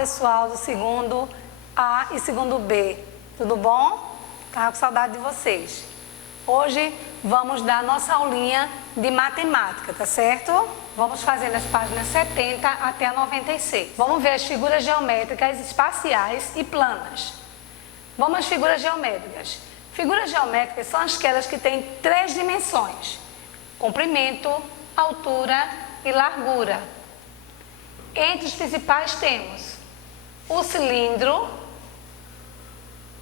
pessoal do segundo A e segundo B, tudo bom? Estava com saudade de vocês. Hoje vamos dar nossa aulinha de matemática, tá certo? Vamos fazer das páginas 70 até a 96. Vamos ver as figuras geométricas espaciais e planas. Vamos às figuras geométricas. Figuras geométricas são aquelas que têm 3 dimensões: comprimento, altura e largura. Entre os principais temos o cilindro,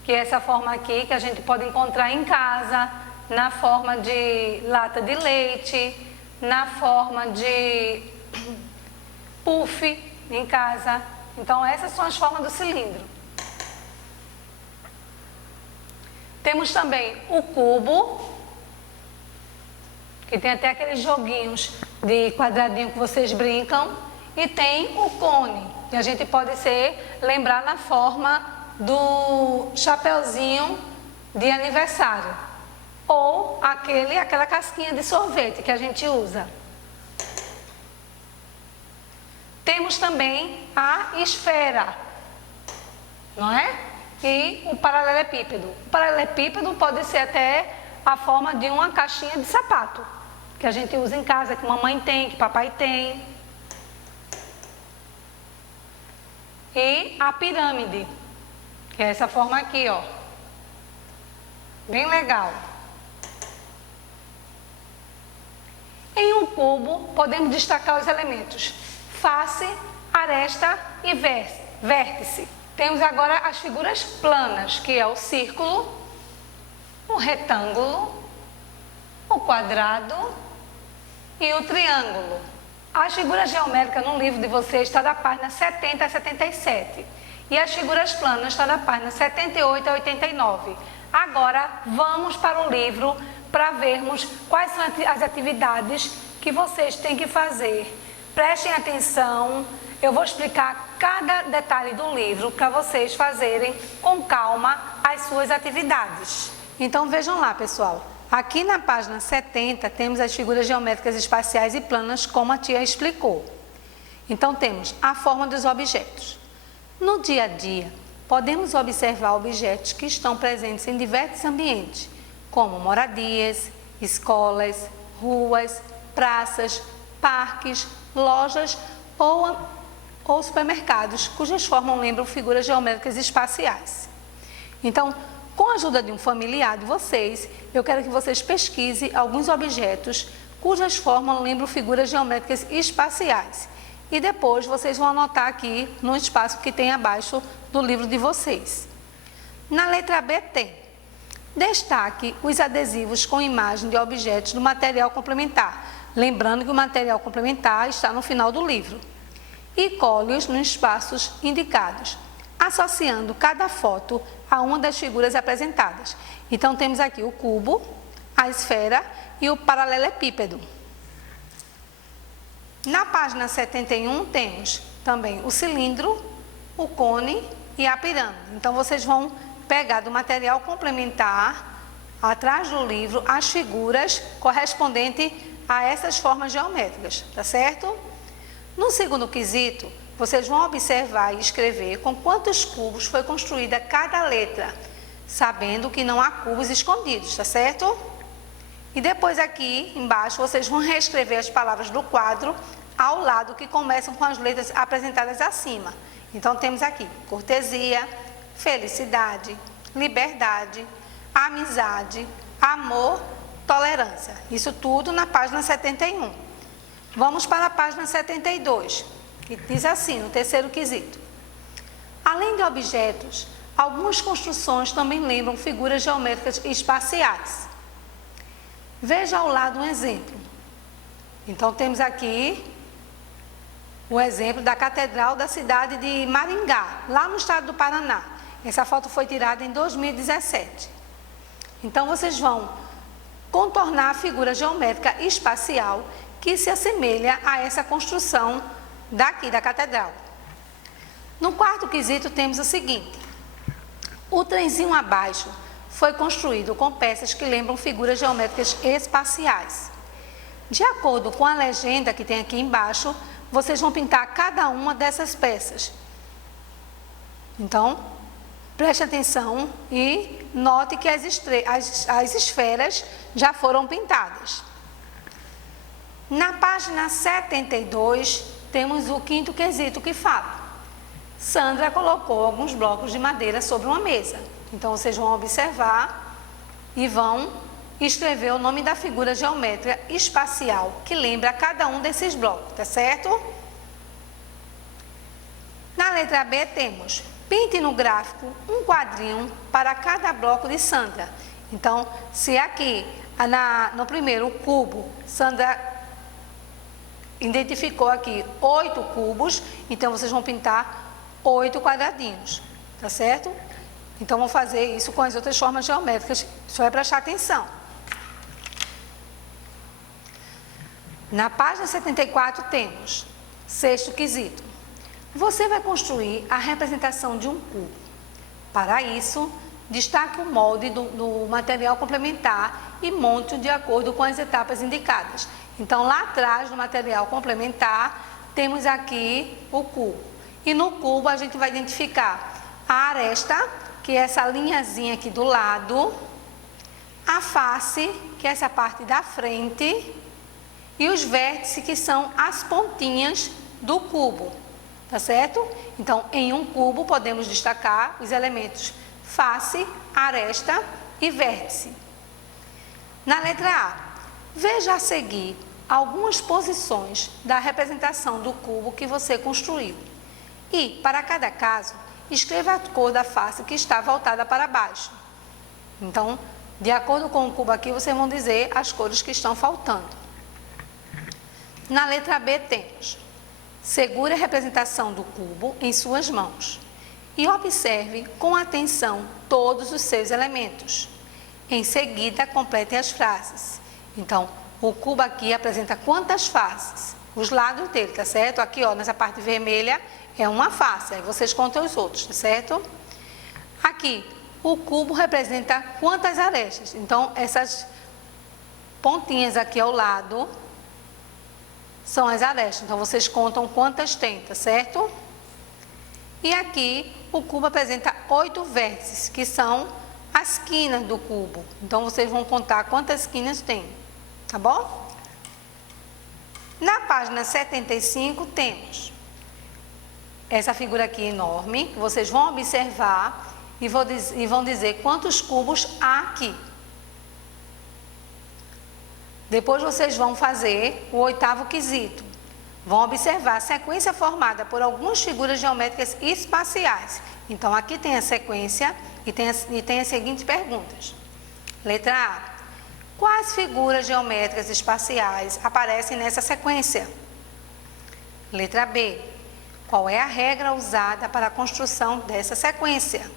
que é essa forma aqui que a gente pode encontrar em casa, na forma de lata de leite, na forma de puff em casa. Então essas são as formas do cilindro. Temos também o cubo, que tem até aqueles joguinhos de quadradinho que vocês brincam. E tem o cone, que a gente pode lembrar na forma do chapeuzinho de aniversário. Ou aquela casquinha de sorvete que a gente usa. Temos também a esfera, não é? E o paralelepípedo. O paralelepípedo pode ser até a forma de uma caixinha de sapato, que a gente usa em casa, que mamãe tem, que papai tem. E a pirâmide, que é essa forma aqui, ó. Bem legal. Em um cubo, podemos destacar os elementos face, aresta e vértice. Temos agora as figuras planas, que é o círculo, o retângulo, o quadrado e o triângulo. As figuras geométricas no livro de vocês está da página 70 a 77. E as figuras planas está da página 78 a 89. Agora vamos para o livro para vermos quais são as atividades que vocês têm que fazer. Prestem atenção, eu vou explicar cada detalhe do livro para vocês fazerem com calma as suas atividades. Então vejam lá, pessoal. Aqui na página 70 temos as figuras geométricas espaciais e planas, como a tia explicou. Então temos a forma dos objetos. No dia a dia, podemos observar objetos que estão presentes em diversos ambientes, como moradias, escolas, ruas, praças, parques, lojas ou supermercados, cujas formas lembram figuras geométricas espaciais. Então, com a ajuda de um familiar de vocês, eu quero que vocês pesquisem alguns objetos cujas formas lembram figuras geométricas espaciais. E depois vocês vão anotar aqui no espaço que tem abaixo do livro de vocês. Na letra B tem: destaque os adesivos com imagem de objetos do material complementar. Lembrando que o material complementar está no final do livro. E cole-os nos espaços indicados, associando cada foto a uma das figuras apresentadas. Então temos aqui o cubo, a esfera e o paralelepípedo. Na página 71 temos também o cilindro, o cone e a pirâmide. Então vocês vão pegar do material complementar, atrás do livro, as figuras correspondentes a essas formas geométricas, tá certo? No segundo quesito, vocês vão observar e escrever com quantos cubos foi construída cada letra, sabendo que não há cubos escondidos, tá certo? E depois aqui embaixo vocês vão reescrever as palavras do quadro ao lado que começam com as letras apresentadas acima. Então temos aqui cortesia, felicidade, liberdade, amizade, amor, tolerância. Isso tudo na página 71. Vamos para a página 72. Que diz assim, no terceiro quesito: além de objetos, algumas construções também lembram figuras geométricas espaciais. Veja ao lado um exemplo. Então temos aqui o exemplo da Catedral da cidade de Maringá, lá no estado do Paraná. Essa foto foi tirada em 2017. Então vocês vão contornar a figura geométrica espacial que se assemelha a essa construção daqui da catedral. No quarto quesito temos o seguinte: o trenzinho abaixo foi construído com peças que lembram figuras geométricas espaciais. De acordo com a legenda que tem aqui embaixo, vocês vão pintar cada uma dessas peças. Então, preste atenção e note que as esferas já foram pintadas. Na página 72, temos o quinto quesito que fala: Sandra colocou alguns blocos de madeira sobre uma mesa. Então, vocês vão observar e vão escrever o nome da figura geométrica espacial que lembra cada um desses blocos, tá certo? Na letra B temos: pinte no gráfico um quadrinho para cada bloco de Sandra. Então, se aqui no primeiro o cubo, Sandra identificou aqui 8 cubos, então vocês vão pintar 8 quadradinhos, tá certo? Então, vão fazer isso com as outras formas geométricas, só é prestar atenção. Na página 74 temos sexto quesito: você vai construir a representação de um cubo. Para isso, destaque o molde do material complementar e monte-o de acordo com as etapas indicadas. Então, lá atrás, no material complementar, temos aqui o cubo. E no cubo, a gente vai identificar a aresta, que é essa linhazinha aqui do lado, a face, que é essa parte da frente, e os vértices, que são as pontinhas do cubo. Tá certo? Então, em um cubo, podemos destacar os elementos face, aresta e vértice. Na letra A, veja a seguir algumas posições da representação do cubo que você construiu. E, para cada caso, escreva a cor da face que está voltada para baixo. Então, de acordo com o cubo aqui, vocês vão dizer as cores que estão faltando. Na letra B temos: segure a representação do cubo em suas mãos e observe com atenção todos os seus elementos. Em seguida, complete as frases. Então, o cubo aqui apresenta quantas faces? Os lados dele, tá certo? Aqui, ó, nessa parte vermelha é uma face, aí vocês contam os outros, tá certo? Aqui, o cubo representa quantas arestas? Então, essas pontinhas aqui ao lado são as arestas. Então, vocês contam quantas tem, tá certo? E aqui, o cubo apresenta 8 vértices, que são as quinas do cubo. Então, vocês vão contar quantas quinas tem, tá bom? Na página 75, temos essa figura aqui enorme, que vocês vão observar e vão dizer quantos cubos há aqui. Depois vocês vão fazer o 8º quesito. Vão observar a sequência formada por algumas figuras geométricas espaciais. Então, aqui tem a sequência e tem as seguintes perguntas. Letra A. Quais figuras geométricas espaciais aparecem nessa sequência? Letra B. Qual é a regra usada para a construção dessa sequência?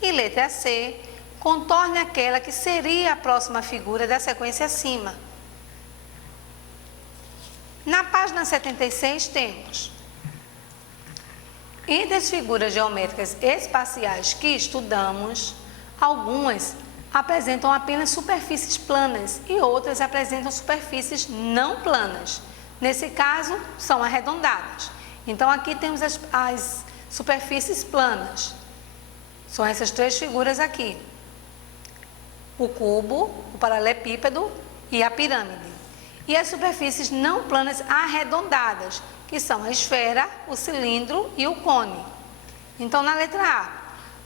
E letra C. Contorne aquela que seria a próxima figura da sequência acima. Na página 76 temos: entre as figuras geométricas espaciais que estudamos, algumas apresentam apenas superfícies planas e outras apresentam superfícies não planas. Nesse caso, são arredondadas. Então, aqui temos as superfícies planas. São essas 3 figuras aqui: o cubo, o paralelepípedo e a pirâmide. E as superfícies não planas arredondadas, que são a esfera, o cilindro e o cone. Então, na letra A,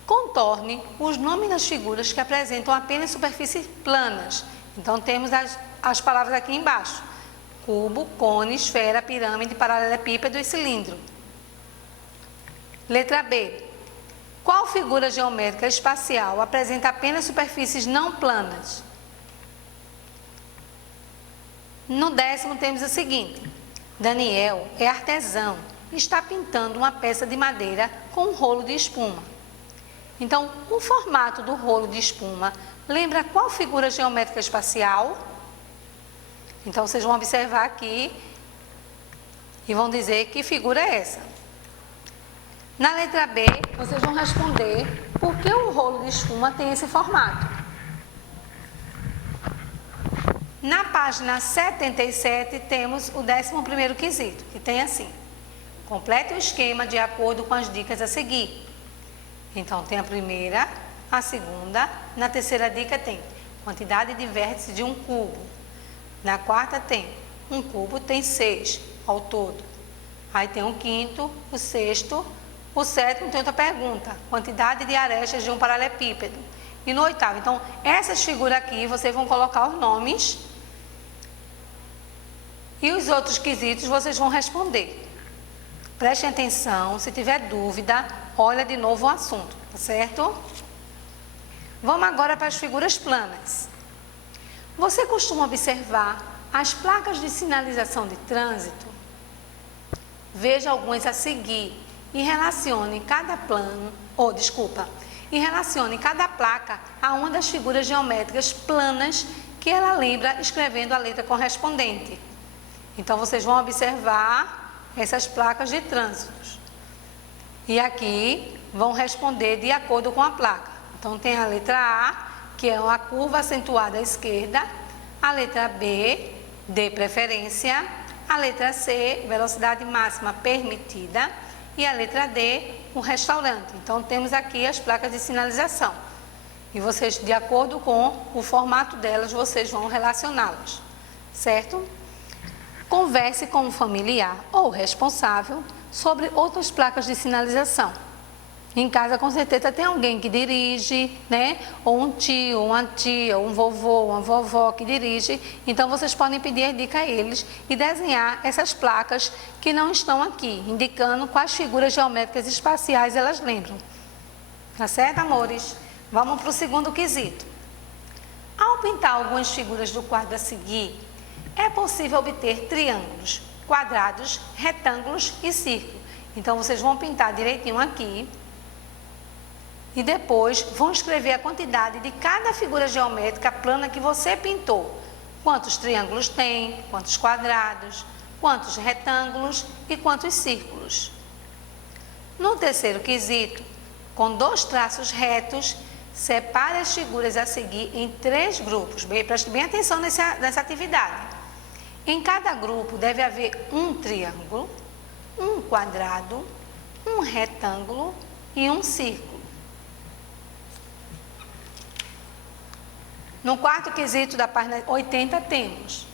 contorne os nomes das figuras que apresentam apenas superfícies planas. Então, temos as palavras aqui embaixo: cubo, cone, esfera, pirâmide, paralelepípedo e cilindro. Letra B. Qual figura geométrica espacial apresenta apenas superfícies não planas? No 10º temos o seguinte: Daniel é artesão e está pintando uma peça de madeira com um rolo de espuma. Então, o formato do rolo de espuma lembra qual figura geométrica espacial? Então, vocês vão observar aqui e vão dizer que figura é essa. Na letra B, vocês vão responder por que o rolo de espuma tem esse formato. Na página 77, temos o 11º quesito, que tem assim: complete o esquema de acordo com as dicas a seguir. Então, tem a primeira, a segunda. Na terceira dica tem quantidade de vértices de um cubo. Na quarta tem um cubo, tem 6 ao todo. Aí tem o quinto, o sexto, o sétimo tem outra pergunta, quantidade de arestas de um paralelepípedo. E no oitavo, então, essas figuras aqui, vocês vão colocar os nomes e os outros quesitos vocês vão responder. Prestem atenção, se tiver dúvida, olha de novo o assunto, tá certo? Vamos agora para as figuras planas. Você costuma observar as placas de sinalização de trânsito? Veja algumas a seguir e relacione cada relacione cada placa a uma das figuras geométricas planas que ela lembra escrevendo a letra correspondente. Então, vocês vão observar essas placas de trânsito. E aqui vão responder de acordo com a placa. Então, tem a letra A, que é uma curva acentuada à esquerda, a letra B, de preferência, a letra C, velocidade máxima permitida, e a letra D, um restaurante. Então, temos aqui as placas de sinalização. E vocês, de acordo com o formato delas, vocês vão relacioná-las, certo? Converse com um familiar ou responsável sobre outras placas de sinalização. Em casa, com certeza, tem alguém que dirige, né? Ou um tio, uma tia, um vovô, uma vovó que dirige. Então, vocês podem pedir a dica a eles e desenhar essas placas que não estão aqui, indicando quais figuras geométricas espaciais elas lembram. Tá certo, amores? Vamos para o segundo quesito. Ao pintar algumas figuras do quadro a seguir, é possível obter triângulos, quadrados, retângulos e círculos. Então, vocês vão pintar direitinho aqui. E depois vão escrever a quantidade de cada figura geométrica plana que você pintou. Quantos triângulos tem, quantos quadrados, quantos retângulos e quantos círculos. No terceiro quesito, com 2 traços retos, separe as figuras a seguir em 3 grupos. Preste bem atenção nessa atividade. Em cada grupo deve haver um triângulo, um quadrado, um retângulo e um círculo. No quarto quesito da página 80 temos: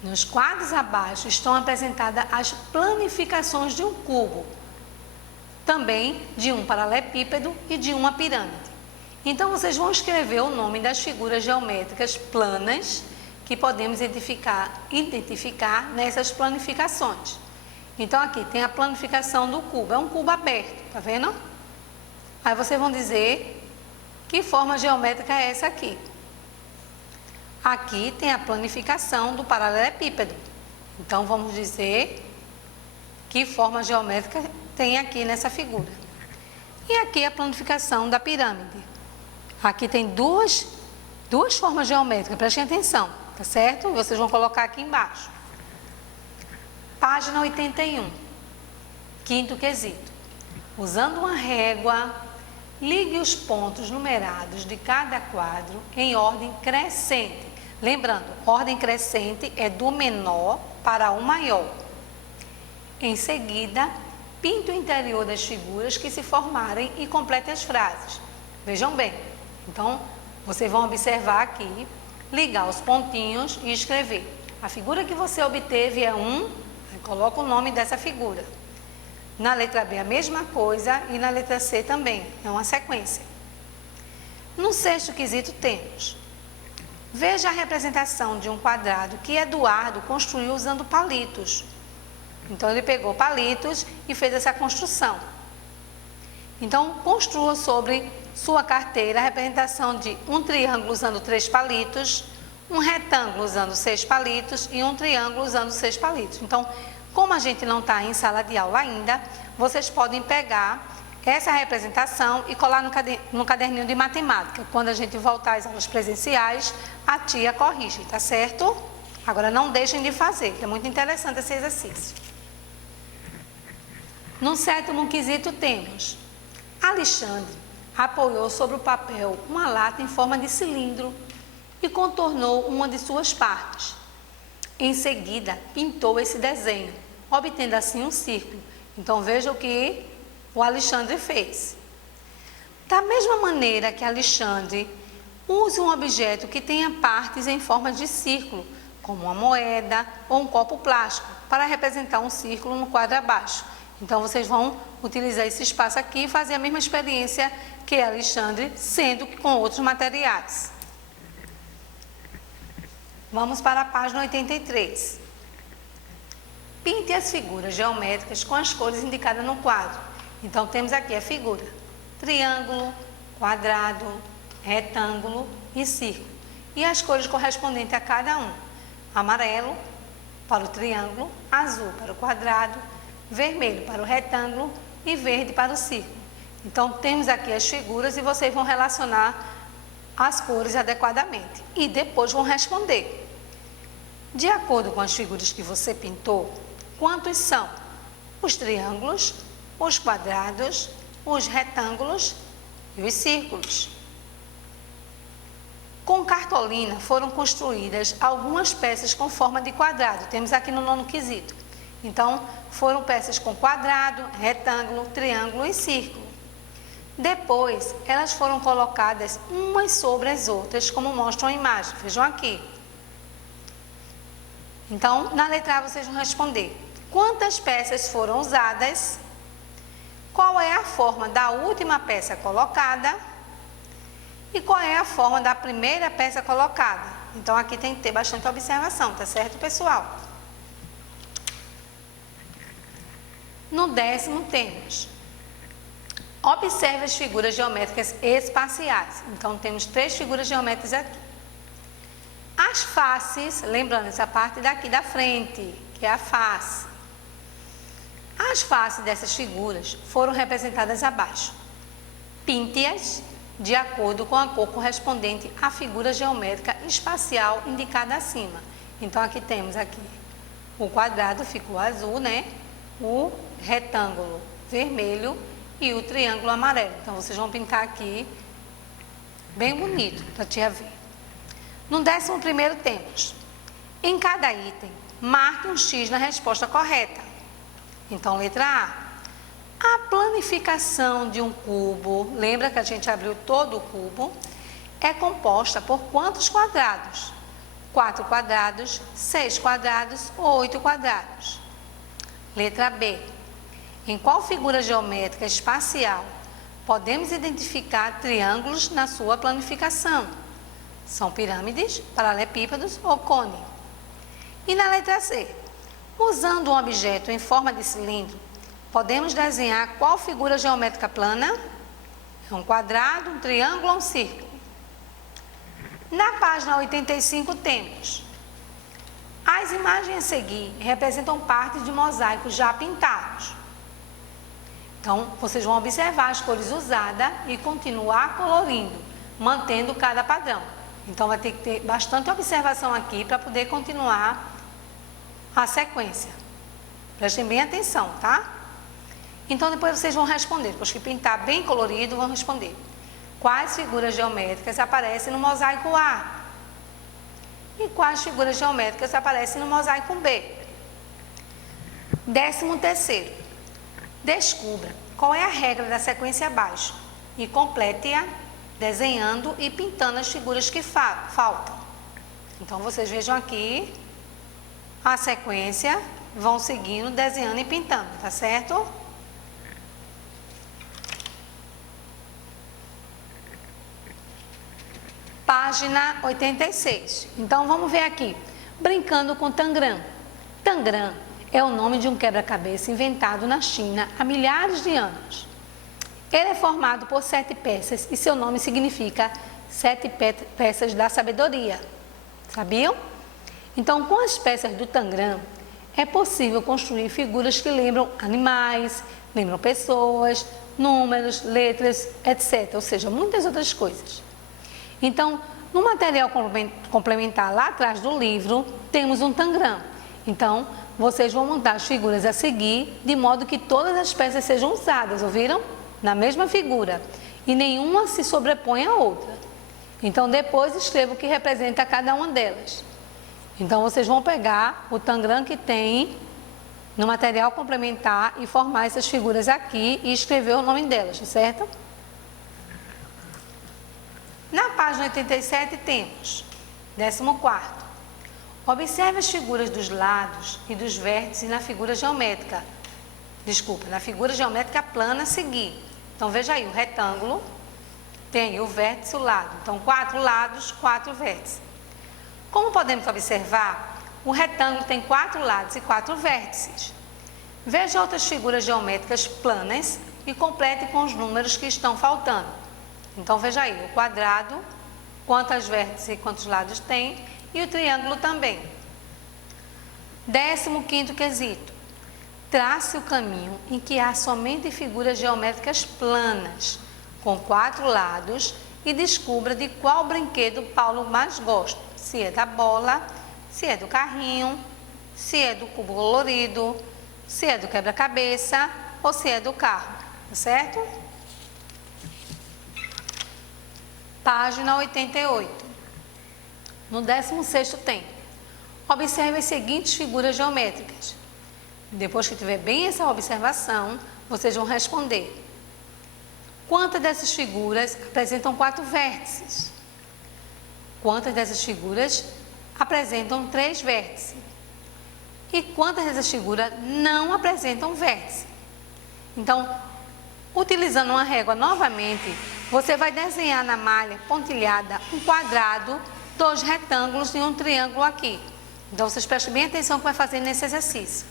nos quadros abaixo estão apresentadas as planificações de um cubo, também de um paralelepípedo e de uma pirâmide. Então, vocês vão escrever o nome das figuras geométricas planas que podemos identificar nessas planificações. Então, aqui tem a planificação do cubo, é um cubo aberto, tá vendo? Aí vocês vão dizer que forma geométrica é essa aqui. Aqui tem a planificação do paralelepípedo. Então, vamos dizer que forma geométrica tem aqui nessa figura. E aqui a planificação da pirâmide. Aqui tem duas formas geométricas, prestem atenção, tá certo? E vocês vão colocar aqui embaixo. Página 81, quinto quesito. Usando uma régua, ligue os pontos numerados de cada quadro em ordem crescente. Lembrando, ordem crescente é do menor para o maior. Em seguida, pinte o interior das figuras que se formarem e complete as frases. Vejam bem, então, vocês vão observar aqui, ligar os pontinhos e escrever. A figura que você obteve é coloca o nome dessa figura. Na letra B a mesma coisa e na letra C também, é uma sequência. No sexto quesito temos: veja a representação de um quadrado que Eduardo construiu usando palitos. Então, ele pegou palitos e fez essa construção. Então, construa sobre sua carteira a representação de um triângulo usando 3 palitos, um retângulo usando 6 palitos e um triângulo usando 6 palitos. Então, como a gente não está em sala de aula ainda, vocês podem pegar essa representação e colar no caderninho de matemática. Quando a gente voltar às aulas presenciais, a tia corrige, tá certo? Agora, não deixem de fazer, que é muito interessante esse exercício. No sétimo quesito temos: Alexandre apoiou sobre o papel uma lata em forma de cilindro e contornou uma de suas partes. Em seguida, pintou esse desenho, obtendo assim um círculo. Então, veja o que o Alexandre fez. Da mesma maneira que Alexandre, use um objeto que tenha partes em forma de círculo, como uma moeda ou um copo plástico, para representar um círculo no quadro abaixo. Então, vocês vão utilizar esse espaço aqui e fazer a mesma experiência que Alexandre, sendo que com outros materiais. Vamos para a página 83. Pinte as figuras geométricas com as cores indicadas no quadro. Então, temos aqui a figura: triângulo, quadrado, retângulo e círculo. E as cores correspondentes a cada um: amarelo para o triângulo, azul para o quadrado, vermelho para o retângulo e verde para o círculo. Então, temos aqui as figuras e vocês vão relacionar as cores adequadamente. E depois vão responder. De acordo com as figuras que você pintou, quantos são os triângulos, os quadrados, os retângulos e os círculos? Com cartolina foram construídas algumas peças com forma de quadrado. Temos aqui no 9º quesito. Então, foram peças com quadrado, retângulo, triângulo e círculo. Depois, elas foram colocadas umas sobre as outras, como mostram a imagem. Vejam aqui. Então, na letra A vocês vão responder: quantas peças foram usadas? Qual é a forma da última peça colocada? E qual é a forma da primeira peça colocada? Então, aqui tem que ter bastante observação, tá certo, pessoal? No 10º temos: observe as figuras geométricas espaciais. Então, temos 3 figuras geométricas aqui. As faces, lembrando essa parte daqui da frente, que é a face. As faces dessas figuras foram representadas abaixo. Pinte-as de acordo com a cor correspondente à figura geométrica espacial indicada acima. Então, aqui temos o quadrado ficou azul, né? O retângulo vermelho e o triângulo amarelo. Então, vocês vão pintar aqui bem bonito para tia ver. No 11º temos: em cada item, marque um X na resposta correta. Então, letra A. A planificação de um cubo, lembra que a gente abriu todo o cubo, é composta por quantos quadrados? 4 quadrados, 6 quadrados ou 8 quadrados? Letra B. Em qual figura geométrica espacial podemos identificar triângulos na sua planificação? São pirâmides, paralelepípedos ou cone? E na letra C, usando um objeto em forma de cilindro, podemos desenhar qual figura geométrica plana? É um quadrado, um triângulo ou um círculo? Na página 85 temos: as imagens a seguir representam partes de mosaicos já pintados. Então, vocês vão observar as cores usadas e continuar colorindo, mantendo cada padrão. Então, vai ter que ter bastante observação aqui para poder continuar a sequência. Prestem bem atenção, tá? Então, depois vocês vão responder. Depois que pintar bem colorido, vão responder: quais figuras geométricas aparecem no mosaico A? E quais figuras geométricas aparecem no mosaico B? 13º. Descubra qual é a regra da sequência abaixo e complete-a desenhando e pintando as figuras que faltam. Então, vocês vejam aqui a sequência, vão seguindo, desenhando e pintando, tá certo? Página 86. Então, vamos ver aqui. Brincando com Tangram. Tangram é o nome de um quebra-cabeça inventado na China há milhares de anos. Ele é formado por 7 peças e seu nome significa 7 peças da sabedoria. Sabiam? Então, com as peças do Tangram, é possível construir figuras que lembram animais, lembram pessoas, números, letras, etc. Ou seja, muitas outras coisas. Então, no material complementar lá atrás do livro, temos um Tangram. Então, vocês vão montar as figuras a seguir, de modo que todas as peças sejam usadas, ouviram? Na mesma figura. E nenhuma se sobrepõe à outra. Então, depois escreva o que representa cada uma delas. Então, vocês vão pegar o Tangram que tem no material complementar e formar essas figuras aqui e escrever o nome delas, certo? Na página 87 temos 14º. Observe as figuras dos lados e dos vértices na figura geométrica. Na figura geométrica plana a seguir. Então, veja aí, o retângulo tem o vértice e o lado. Então, 4 lados, 4 vértices. Como podemos observar, o retângulo tem 4 lados e 4 vértices. Veja outras figuras geométricas planas e complete com os números que estão faltando. Então, veja aí, o quadrado, quantos vértices e quantos lados tem, e o triângulo também. 15º quesito. Trace o caminho em que há somente figuras geométricas planas, com 4 lados, e descubra de qual brinquedo Paulo mais gosta. Se é da bola, se é do carrinho, se é do cubo colorido, se é do quebra-cabeça ou se é do carro, tá certo? Página 88. No 16º tem. Observe as seguintes figuras geométricas. Depois que tiver bem essa observação, vocês vão responder. Quantas dessas figuras apresentam 4 vértices? Quantas dessas figuras apresentam 3 vértices? E quantas dessas figuras não apresentam vértice? Então, utilizando uma régua novamente, você vai desenhar na malha pontilhada um quadrado, 2 retângulos e um triângulo aqui. Então, vocês prestem bem atenção que vai fazer nesse exercício.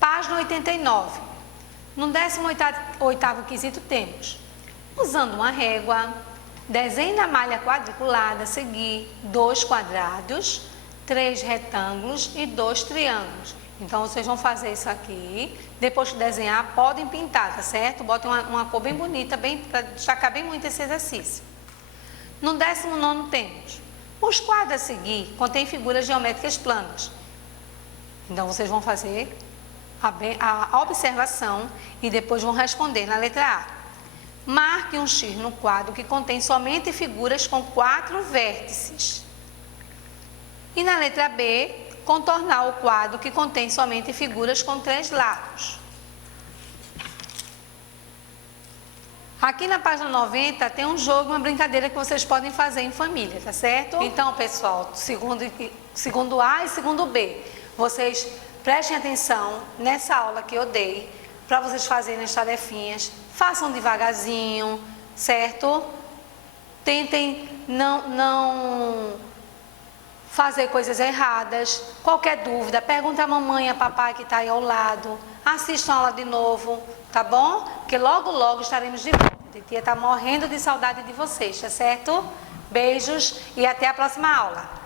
Página 89. No 18º quesito temos, usando uma régua, desenhe na malha quadriculada a seguir 2 quadrados, 3 retângulos e 2 triângulos. Então, vocês vão fazer isso aqui. Depois de desenhar, podem pintar, tá certo? Botem uma cor bem bonita, para destacar bem muito esse exercício. No 19º temos, os quadros a seguir contêm figuras geométricas planas. Então, vocês vão fazer a observação e depois vão responder na letra A. Marque um X no quadro que contém somente figuras com 4 vértices. E na letra B, contornar o quadro que contém somente figuras com 3 lados. Aqui na página 90 tem um jogo, uma brincadeira que vocês podem fazer em família, tá certo? Então, pessoal, segundo A e segundo B, vocês prestem atenção nessa aula que eu dei, para vocês fazerem as tarefinhas, façam devagarzinho, certo? Tentem não fazer coisas erradas. Qualquer dúvida, pergunta a mamãe e a papai que está aí ao lado. Assistam a aula de novo, tá bom? Porque logo, logo estaremos de volta. A tia está morrendo de saudade de vocês, tá certo? Beijos e até a próxima aula.